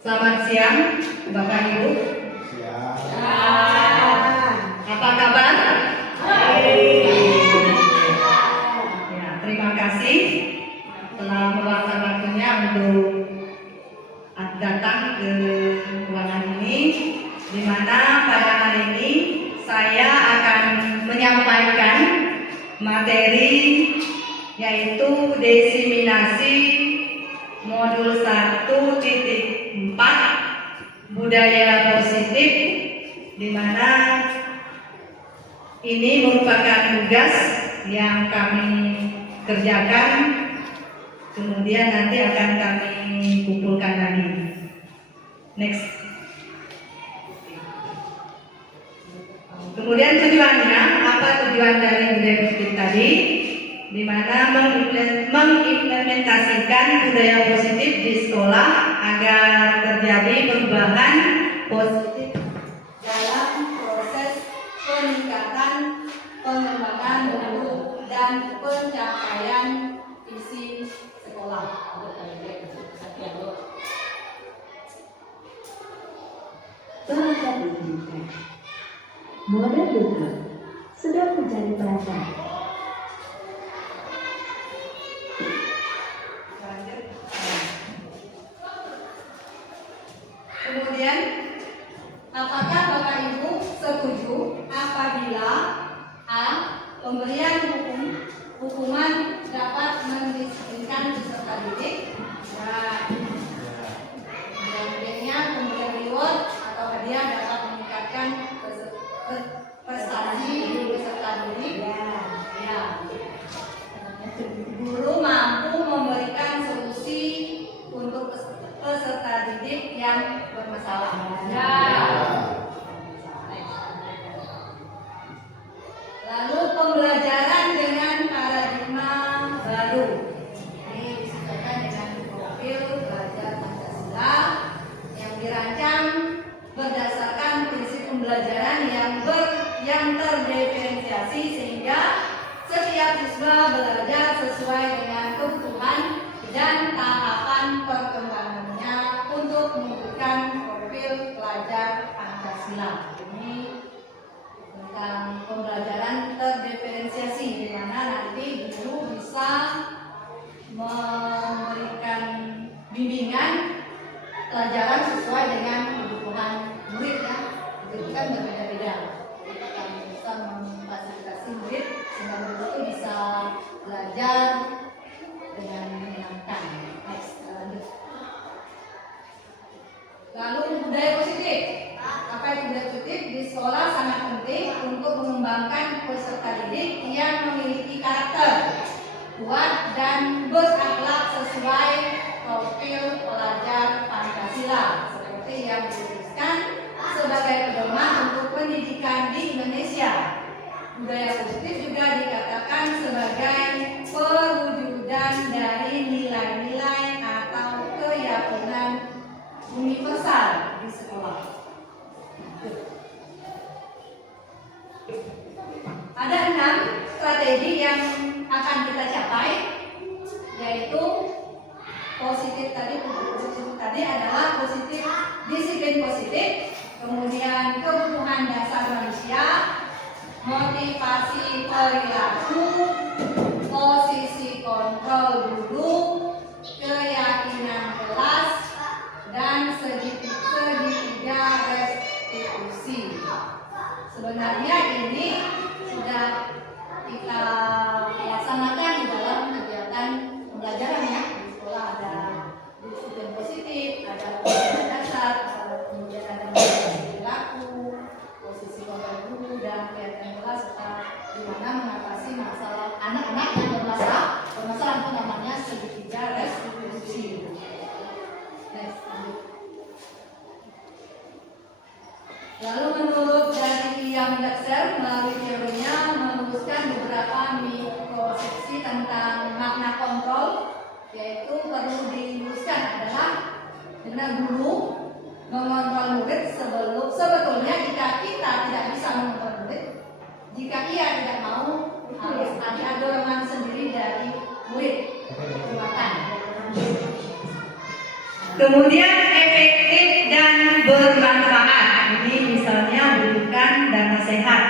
Selamat siang, Bapak Ibu. Siang. Apa kabar? Ya, terima kasih telah meluangkan waktunya untuk datang ke ruangan ini, di mana pada hari ini saya akan menyampaikan materi yaitu diseminasi modul 1.4 budaya positif, di mana ini merupakan tugas yang kami kerjakan, kemudian nanti akan kami kumpulkan lagi. Next. Kemudian tujuannya, apa tujuan dari budaya positif tadi? Di mana mengimplementasikan budaya positif di sekolah agar terjadi perubahan positif dalam proses peningkatan pengembangan mutu dan pencapaian visi sekolah. Perangkat diinginkan. Model YouTube sedang mencari perangkat. Kemudian, apakah Bapak Ibu setuju apabila A. Pemberian hukuman dapat mendisiplinkan peserta didik? Dan B-nya pemberian reward atau hadiah dapat meningkatkan prestasi peserta didik? Ya. Guru mampu memberikan solusi untuk peserta didik yang bermasalah. Lalu pembelajaran dengan paradigma baru. Ini disesuaikan dengan profil belajar Pancasila yang dirancang berdasarkan prinsip pembelajaran yang terdiferensiasi sehingga setiap siswa belajar sesuai dengan kebutuhan dan tahapan perkembangannya untuk mewujudkan profil pelajar Pancasila. Ini tentang pembelajaran terdiferensiasi, di mana nanti guru bisa memberikan bimbingan pelajaran sesuai dengan kebutuhan murid ya. Itu kan berbeda-beda. Kita akan bisa memfasilitasi murid sehingga murid itu bisa belajar dengan menyenangkan. Next, lanjut. Lalu budaya positif. Apa itu budaya positif? Di sekolah sangat penting untuk mengembangkan peserta didik yang memiliki karakter kuat dan berakhlak sesuai profil pelajar Pancasila, seperti yang dituliskan sebagai pedoman untuk pendidikan di Indonesia. Budaya positif juga dikatakan sebagai perwujudan dari nilai-nilai atau keyakinan universal di sekolah. Ada 6 strategi yang akan kita capai, yaitu positif tadi adalah positif, disiplin positif, kemudian kebutuhan dasar manusia, motivasi perilaku, posisi kontrol guru, keyakinan kelas, dan segitiga restitusi. Sebenarnya ini sudah kita laksanakan di dalam kegiatan pembelajaran ya. Di sekolah ada disiplin positif, ada kebutuhan dasar, kemudian ada motivasi perilaku, posisi kontrol guru, dan kegiatan kelas, serta di mana mengatasi masalah anak-anak yang bermasalah itu namanya segitiga restitusi. Next, lanjut. Lalu menurut dari yang Mendakser melalui teorinya merumuskan beberapa mikrokonsepsi tentang makna kontrol, yaitu perlu diluluskan adalah dengan guru mengontrol murid sebetulnya jika kita tidak bisa mengontrol murid, jika ia tidak mau harus ada dorongan sendiri dari murid. Kemudian efektif dan bermanfaat. Ini misalnya berikan dan nasihat.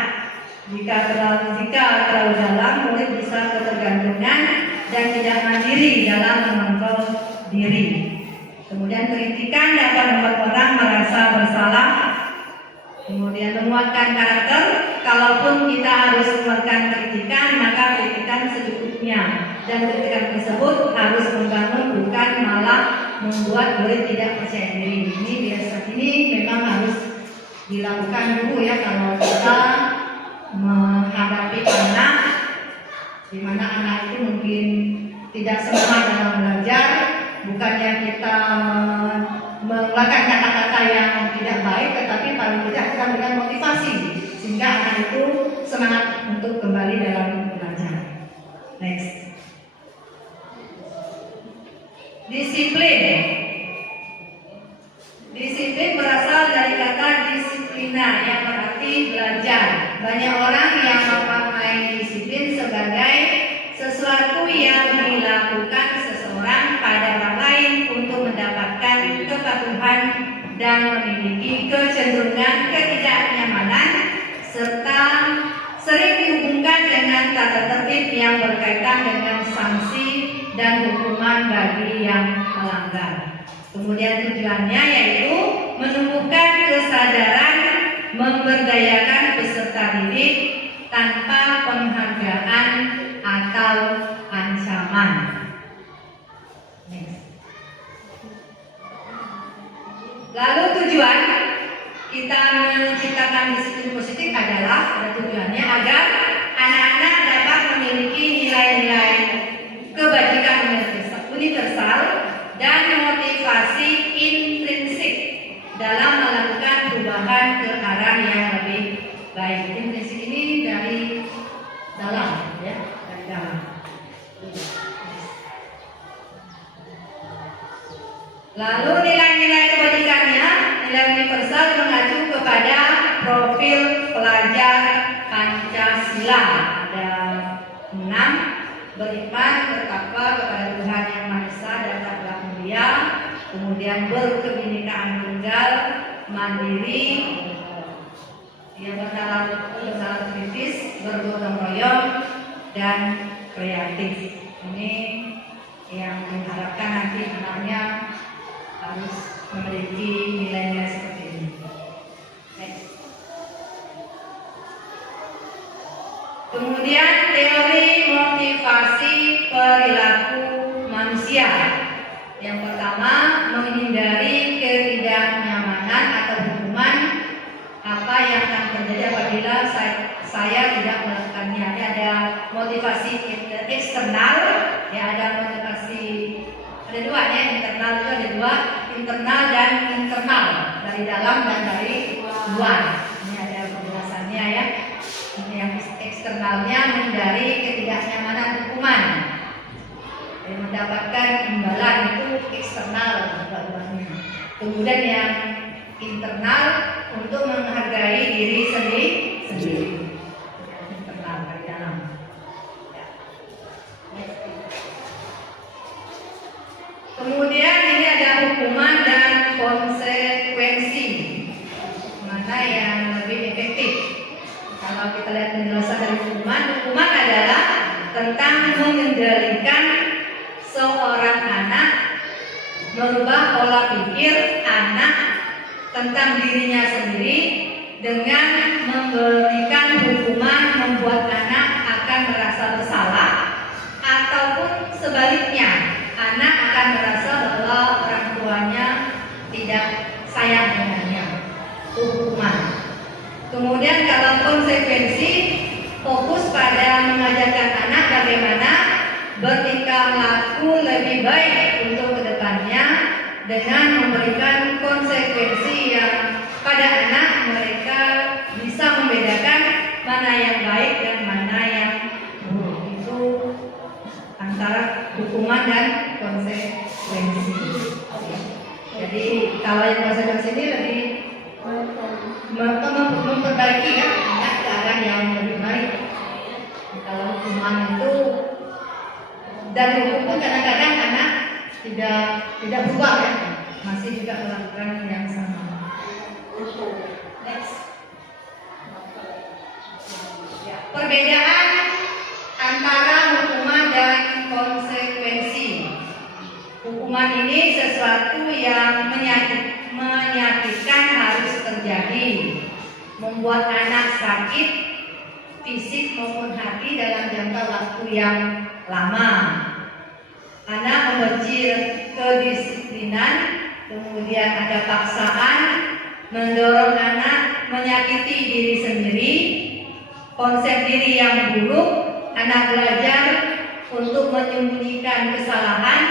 Jika terlalu dalam, murid bisa ketergantungan dan tidak mandiri dalam mengontrol diri. Kemudian kritikan dapat membuat orang merasa bersalah. Kemudian menguatkan karakter. Kalaupun kita harus mengeluarkan kritikan, maka kritikan secukupnya. Dan kritikan tersebut harus membangun, bukan malah membuat murid tidak percaya diri. Ini memang harus dilakukan dulu ya kalau kita menghadapi anak, di mana anak itu mungkin tidak semangat dalam belajar. Bukannya kita mengeluarkan kata-kata yang tidak baik, tetapi paling tidak kita memberikan motivasi sehingga anak itu semangat untuk kembali dalam belajar. Next. Disiplin. Disiplin berasal dari kata disiplina yang berarti belajar. Banyak orang yang memaknai disiplin sebagai sesuatu yang dilakukan seseorang pada orang lain untuk mendapatkan kepatuhan dan memiliki kecenderungan ketidaknyamanan, serta sering dihubungkan dengan tata tertib yang berkaitan dengan sanksi dan hukuman bagi yang melanggar. Kemudian tujuannya yaitu menumbuhkan kesadaran, memberdayakan peserta didik tanpa penghargaan atau ancaman. Next. Lalu tujuan kita menciptakan disiplin positif adalah tujuannya agar anak-anak dapat memiliki nilai-nilai kebajikan universal dan motivasi intrinsik dalam melakukan perubahan ke arah yang lebih baik. Intrinsik ini dari dalam, ya, dari dalam. Lalu nilai-nilai kebajikannya, nilai universal mengacu kepada profil pelajar Pancasila. Ada 6: beriman, bertakwa kepada Tuhan Yang Maha Esa dan tak mulia. Kemudian berkebinekaan tunggal, mandiri, yang bersalah kritis, bergotong royong, dan kreatif. Ini yang diharapkan nanti anaknya harus memiliki nilai-nilai seperti ini. Next. Kemudian teori motivasi perilaku manusia. Yang pertama, menghindari ketidaknyamanan atau hukuman. Apa yang akan terjadi apabila saya tidak melakukannya? Ada motivasi eksternal, ya, ada motivasi, ada dua ya, internal itu ada dua, internal dan internal, dari dalam dan dari luar. Ini ada penjelasannya ya. Ini yang eksternalnya menghindari ketidaknyamanan hukuman, dan mendapatkan imbalan, itu eksternal dua-duanya. Kemudian yang internal untuk menghargai diri sendiri. Internal dari dalam. Kemudian ini ada hukuman dan konsekuensi. Mana yang lebih efektif? Kalau kita lihat penjelasan dari hukuman adalah tentang mengendalikan seorang anak, merubah pola pikir anak tentang dirinya sendiri dengan memberikan hukuman membuat anak akan merasa bersalah, ataupun sebaliknya anak akan merasa bahwa orang tuanya tidak sayang dengannya. Hukuman. Kemudian kalau konsekuensi, fokus pada mengajarkan anak bagaimana bertingkah laku lebih baik untuk kedepannya dengan memberikan konsekuensi yang pada anak mereka bisa membedakan mana yang baik dan mana yang buruk. Itu antara hukuman dan konsekuensi. Jadi kalau yang konsekuensi ini lebih memperbaiki ya anak ke arah yang lebih baik. Kalau hukuman itu dan hukum pun kadang-kadang anak tidak berubah ya, masih juga melakukan dilakukan yang sama. Next. Ya, perbedaan antara hukuman dan konsekuensi. Hukuman ini sesuatu yang menyakitkan harus terjadi, membuat anak sakit fisik maupun hati dalam jangka waktu yang lama. Anak membenci kedisiplinan, kemudian ada paksaan, mendorong anak menyakiti diri sendiri, konsep diri yang buruk, anak belajar untuk menyembunyikan kesalahan,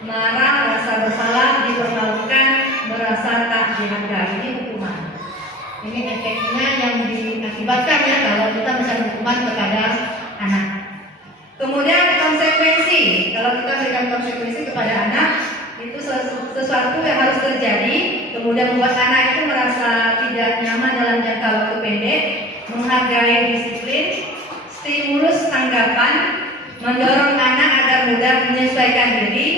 marah, rasa bersalah, dipermalukan, merasa tak dihargai. Ini hukuman. Ini efeknya yang diakibatkan ya kalau kita misalnya hukuman kepada anak. Kemudian konsekuensi, kalau kita berikan konsekuensi kepada anak, itu sesuatu yang harus terjadi, kemudian membuat anak itu merasa tidak nyaman dalam jangka waktu pendek, menghargai disiplin, stimulus tanggapan, mendorong anak agar mudah menyesuaikan diri,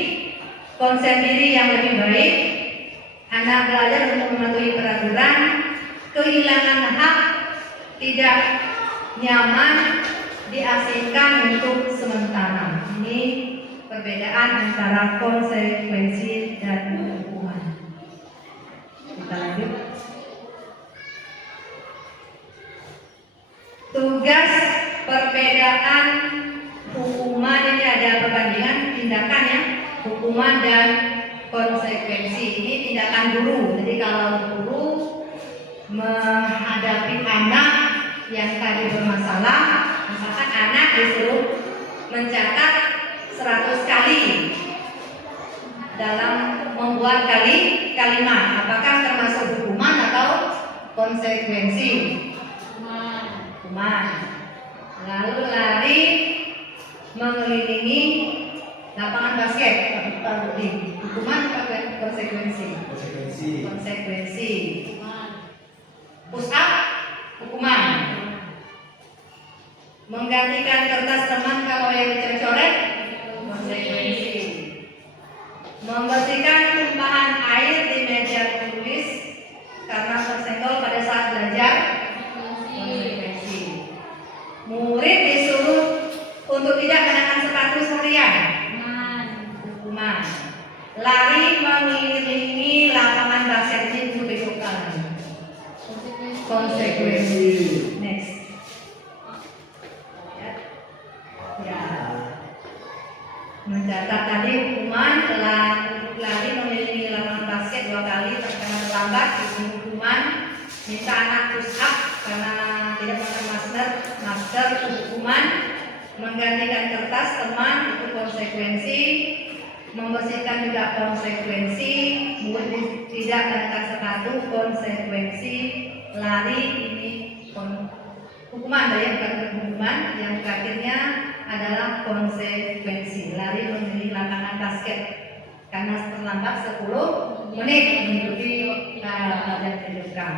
konsep diri yang lebih baik, anak belajar untuk mematuhi peraturan, kehilangan hak, tidak nyaman, diasingkan untuk sementara. Ini perbedaan antara konsekuensi dan hukuman. Kita lanjut. Tugas perbedaan hukuman ini ada perbandingan tindakan ya, hukuman dan konsekuensi. Ini tindakan guru. Jadi kalau guru menghadapi anak yang tadi bermasalah, misalkan anak disuruh mencatat 100 kali dalam membuat kalimat, apakah termasuk hukuman atau konsekuensi? Hukuman. Lalu lari mengelilingi lapangan basket, hukuman atau konsekuensi? Konsekuensi. Push up, hukuman. Menggantikan kertas teman kalau yang dicoret-coret, konsekuensi. Membersihkan tumpahan air di meja tulis karena tersenggol pada saat belajar, konsekuensi. Murid disuruh untuk tidak mengenakan sepatu seharian, hukuman. Lari mengelilingi lapangan basket ini untuk dihukum, konsekuensi. Next. Ya. Mencatat tadi hukuman, lari mengelilingi lapangan basket 2 kali karena terlambat, ini hukuman. Minta anak push up karena tidak memakai masker, hukuman. Menggantikan kertas teman, itu konsekuensi. Membersihkan juga konsekuensi. Murid tidak mengenakan sepatu, konsekuensi. Lari ini hukuman, bukan hukuman. Yang terakhirnya adalah konsekuensi. Lari mengelilingi lapangan basket karena terlambat 10 menit mengikuti pelajaran program.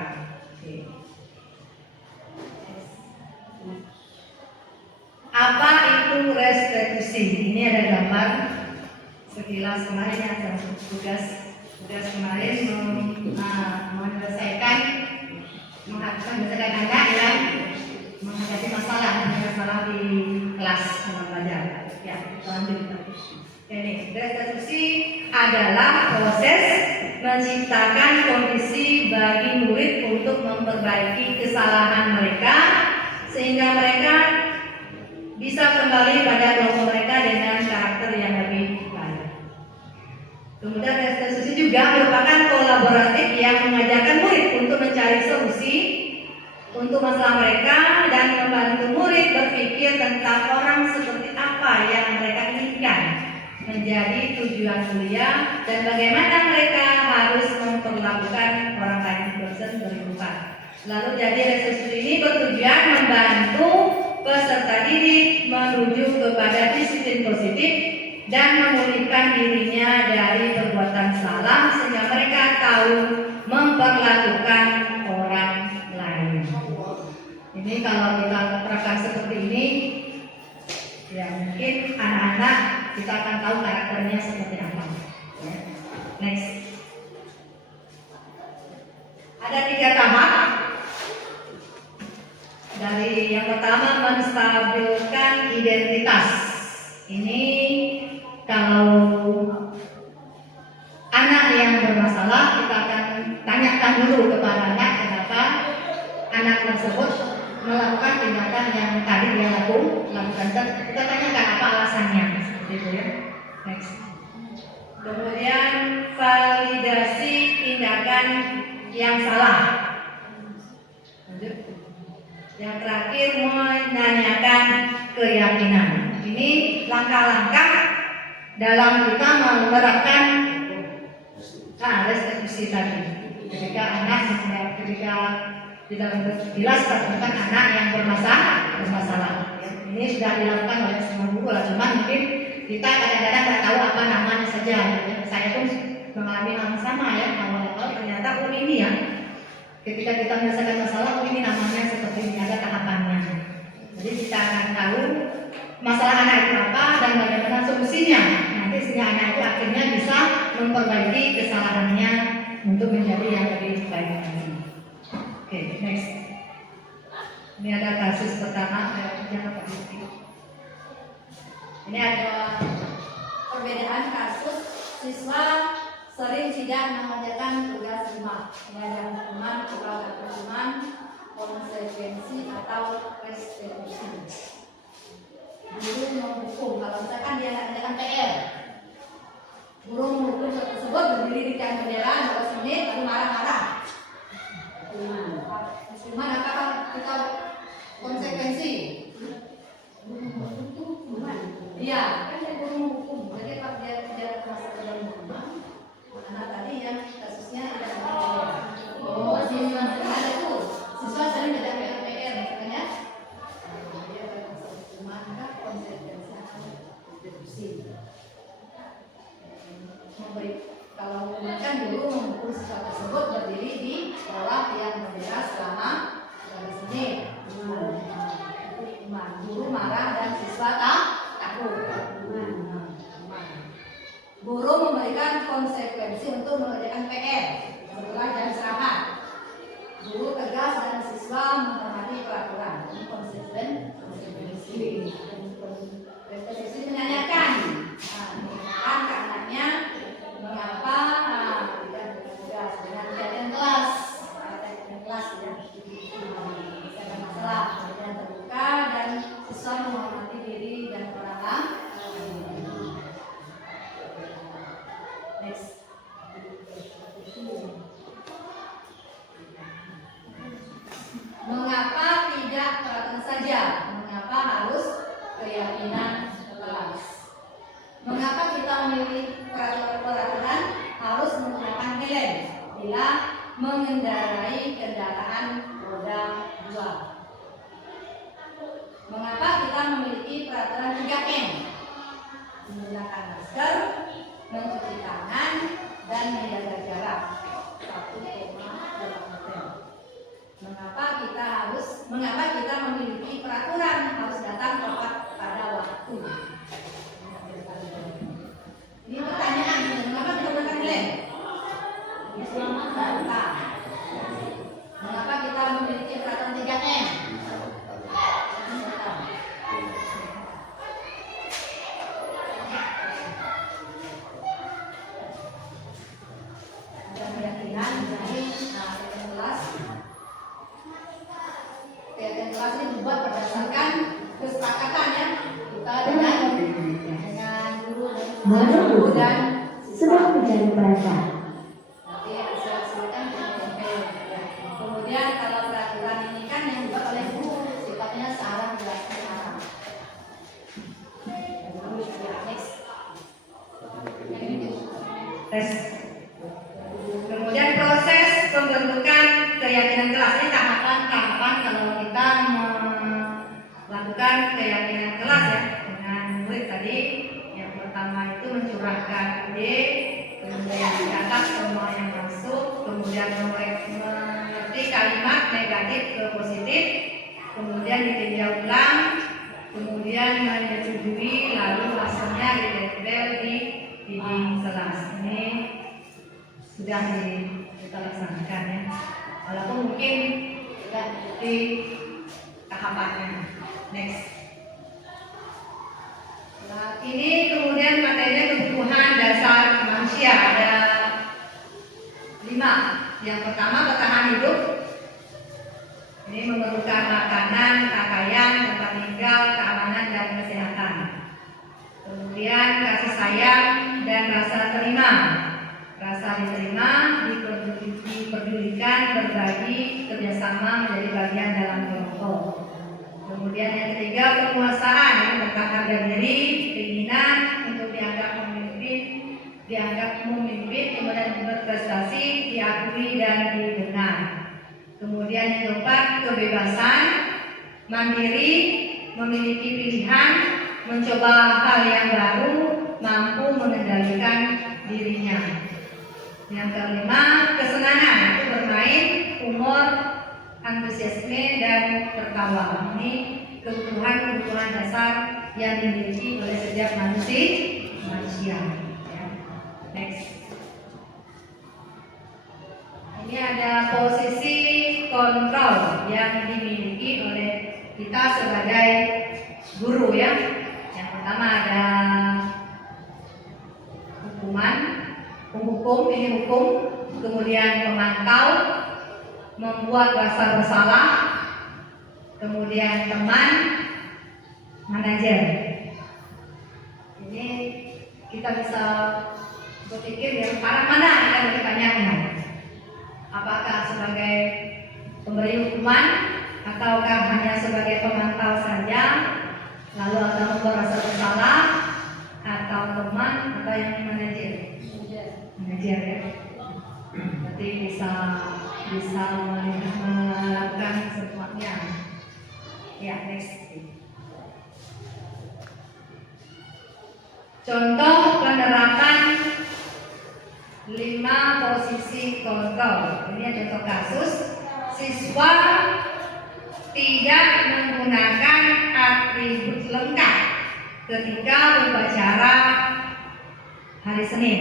Apa itu restitusi? Ini ada gambar sekilas kemarin ya, tugas kemarin menyelesaikan anak yang menghadapi masalah di kelas belajar. Ya, lanjut. Ini restitusi adalah proses menciptakan kondisi bagi murid untuk memperbaiki kesalahan mereka sehingga mereka bisa kembali pada kelompok mereka dengan karakter yang lebih baik. Kemudian restitusi juga merupakan kolaboratif yang mengajarkan murid untuk mencari solusi untuk masalah mereka dan membantu murid berpikir tentang orang seperti apa yang mereka inginkan menjadi tujuan kuliah dan bagaimana mereka harus memperlakukan orang lain berkehidupan. Lalu jadi restitusi ini bertujuan membantu peserta didik menuju kepada disiplin positif dan memulihkan dirinya dari perbuatan salah sehingga mereka tahu memperlakukan orang lain. Ini kalau kita terapkan seperti ini, ya mungkin anak-anak kita akan tahu karakternya seperti apa. Ya. Next. Ada 3 tahap. Dari yang pertama menstabilkan identitas. Ini kalau anak yang bermasalah kita akan tanyakan dulu kepada anak kenapa anak tersebut melakukan tindakan yang tadi dia lakukan. Kita tanyakan apa alasannya seperti itu ya. Next. Kemudian validasi tindakan yang salah. Lanjut. Yang terakhir menanyakan keyakinan. Ini langkah-langkah dalam kita menerapkan restitusi tadi. Ketika kita jelas tentang anak yang bermasalah. Ini sudah dilakukan oleh semua guru lah, cuma mungkin kita kadang-kadang tidak tahu apa namanya saja. Saya pun mengalami hal sama ya, awal-awal ternyata ini ya. Ketika kita menyelesaikan masalah, ini namanya seperti ini, ada tahapannya. Jadi kita akan tahu masalah anak itu apa dan bagaimana solusinya. Nanti sehingga anak itu akhirnya bisa memperbaiki kesalahannya untuk menjadi yang lebih baik lagi. Oke, next. Ini ada kasus pertama. Ini ada perbedaan kasus siswa sering tidak mengerjakan tugas rumah. Ini ada hukuman, hukuman, konsekuensi atau restitusi. Guru menghukum kalau misalkan dia mengerjakan PR. Guru menghukum tersebut berdiri di tiang bendera 12 menit lalu marah-marah. Hukuman apa kita konsekuensi? Iya, kan dia guru menghukum. Jadi kalau dia masuk ke dalam hukuman, anak tadi yang kasusnya tidak mengerjakan. Oh, siswa ada tuh. Siswa sering tidak PR, makanya dia masuk hukuman kan konsekuensi atau restitusi. Kalau hukuman kan dulu menghukum siswa tersebut berdiri di bawah tiang bendera selama 12 menit. Guru marah dan siswa takut. Guru memberikan konsekuensi untuk mengerjakan PR setelah jam istirahat. Guru tegas dan siswa menghormati peraturan. Ini konsekuensi. Restitusi menanyakan ke anaknya mengapa tidak bertugas dengan kegiatan kelas ya. Ada masalah kemudian terbuka dan siswa menghormati diri dan orang lain. Next. Mengapa tidak peraturan saja? Mengapa harus keyakinan kelas? Mengapa kita memilih peraturan harus menggunakan helm bila mengendarai kendaraan roda 2? Mengapa kita memiliki peraturan 3M? Menggunakan masker, mencuci tangan, dan menjaga jarak 1,2 meter. Mengapa kita memiliki peraturan harus datang tepat pada waktu? Ini pertanyaan, mengapa kita menggunakan helm? Keselamatan. Mengapa kita memiliki peraturan 3M? Kegiatan kelas ini dibuat berdasarkan kesepakatan ya kita dengan guru dan sedang mencari perasaan. nanti hasilkan kemudian kalau peraturan ini kan yang dibuat oleh guru sifatnya searah jelaskan arah. Tes. Kemudian proses pembentukan keyakinan kelas ini tahapan kalau kita melakukan keyakinan kelas ya dengan murid tadi. Yang pertama itu mencurahkan ide, kemudian mencatat semua yang masuk, kemudian mengerti kalimat negatif ke positif, kemudian ditinjau ulang, kemudian menyetujui, lalu hasilnya ditempel di dinding kelas. Ini sudah kita laksanakan ya. walaupun mungkin tidak di tahapannya. Next. Nah, ini kemudian materinya kebutuhan dasar manusia ada 5. Yang pertama bertahan hidup. Ini memerlukan makanan, pakaian, tempat tinggal, keamanan dan kesehatan. Kemudian kasih sayang dan rasa terima. Rasa diterima, diperdulikan, berbagi, kerjasama menjadi bagian dalam kelompok. Kemudian yang ketiga penguasaan, tentang harga diri, keinginan untuk dianggap memimpin, kemudian berprestasi, diakui dan didengar. Kemudian yang keempat kebebasan, mandiri, memiliki pilihan, mencoba hal yang baru, mampu mengendalikan dirinya. Yang kelima kesenangan, itu bermain, humor, antusiasme dan tertawa. Ini kebutuhan dasar yang dimiliki oleh setiap manusia. Ya. Next. Ini ada posisi kontrol yang dimiliki oleh kita sebagai guru ya. Yang pertama ada penghukum, ini hukum, kemudian pemantau, membuat rasa bersalah, kemudian teman, manajer. Ini kita bisa berpikir yang arah mana yang lebih banyaknya. Apakah sebagai pemberi hukuman ataukah hanya sebagai pemantau saja, lalu atau membuat rasa bersalah, atau teman, atau yang manajer ya. Berarti bisa melakukan semuanya. Ya, next. Contoh penerapan 5 posisi kontrol. Ini ada contoh kasus. Siswa tidak menggunakan atribut lengkap ketika berbicara hari Senin.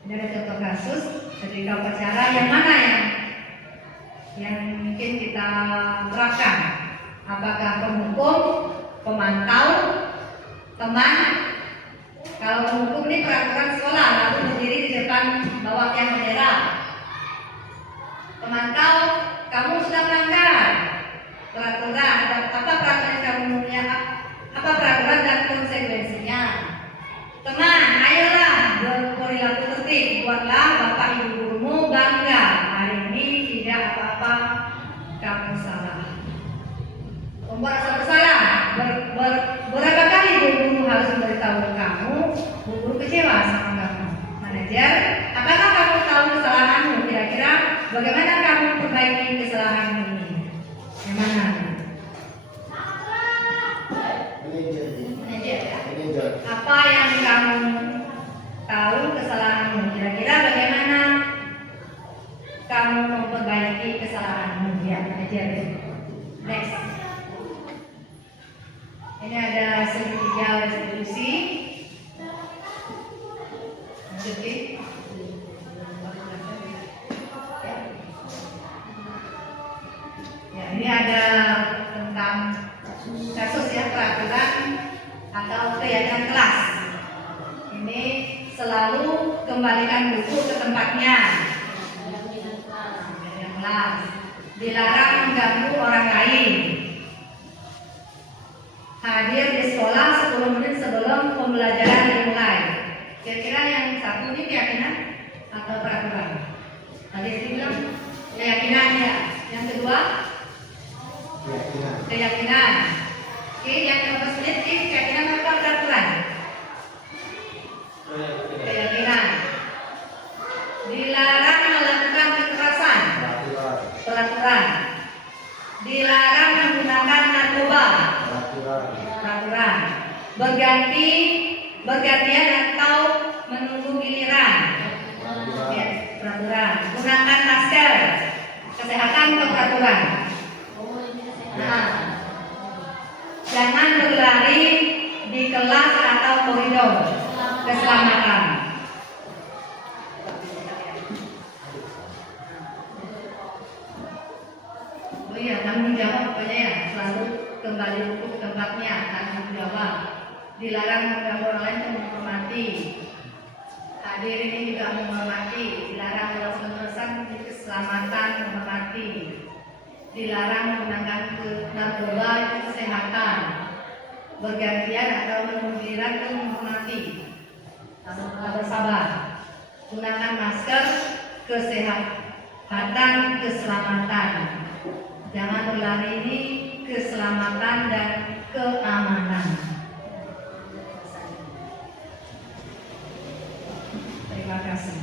Ini ada contoh kasus ketika upacara yang mana yang mungkin kita terapkan. Apakah penghukum, pemantau, teman? Kalau penghukum ini peraturan sekolah, lalu berdiri di depan bawa yang bendera. Pemantau, kamu sudah melanggar peraturan. Apa peraturan kamu apa peraturan dan konsekuensinya? Teman, ayolah berperilaku tertib, buatlah bapak ibu gurumu bangga. Hari ini tidak apa-apa kamu salah. Membuat rasa bersalah. Berapa kali guru harus memberitahu kamu, guru kecewa sama kamu. Manajer, apakah kamu tahu kesalahanmu? Kira-kira bagaimana kamu perbaiki kesalahanmu ini? Yang mana? Manajer. Apa yang kamu tahu kesalahanmu? Kira-kira bagaimana kamu memperbaiki kesalahanmu? Ya, manajer. Next. Ini ada segitiga restitusi. Lanjutin. Ya, ini ada tentang kasus ya, peraturan atau kegiatan kelas. Ini selalu kembalikan buku ke tempatnya. Kelas. Dilarang mengganggu orang lain. Hadir di sekolah 10 menit sebelum pembelajaran dimulai. Kira-kira yang satu ini keyakinan atau peraturan? Tadi bilang keyakinan ya. Yang kedua keyakinan. Oke, yang nomor 9 ini keyakinan atau peraturan? Keyakinan. Dilarang melakukan kekerasan. Peraturan. Dilarang menggunakan narkoba. Peraturan. Bergantian atau menunggu giliran. Ya, peraturan. Gunakan masker. Kesehatan atau peraturan. Nah, jangan berlari di kelas atau koridor. Keselamatan. iya, tanggung jawab pokoknya ya, selalu kembali buku ke tempatnya, tanggung jawab. Dilarang mengganggu orang lain dan menghormati. Hadir ini juga menghormati. Dilarang terus-terusan keselamatan, menghormati. Dilarang menggunakan narkoba, itu kesehatan. Bergantian atau menggiliran itu menghormati. Bersabar. Gunakan masker, kesehatan, keselamatan. Jangan berlari ini keselamatan dan keamanan. Terima kasih.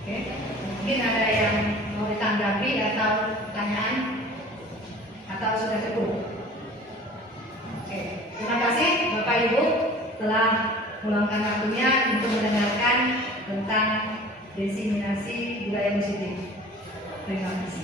Oke, mungkin ada yang mau ditanggapi atau pertanyaan atau sudah cukup. Oke, terima kasih Bapak Ibu telah meluangkan waktunya untuk mendengarkan tentang diseminasi budaya positif. Terima kasih.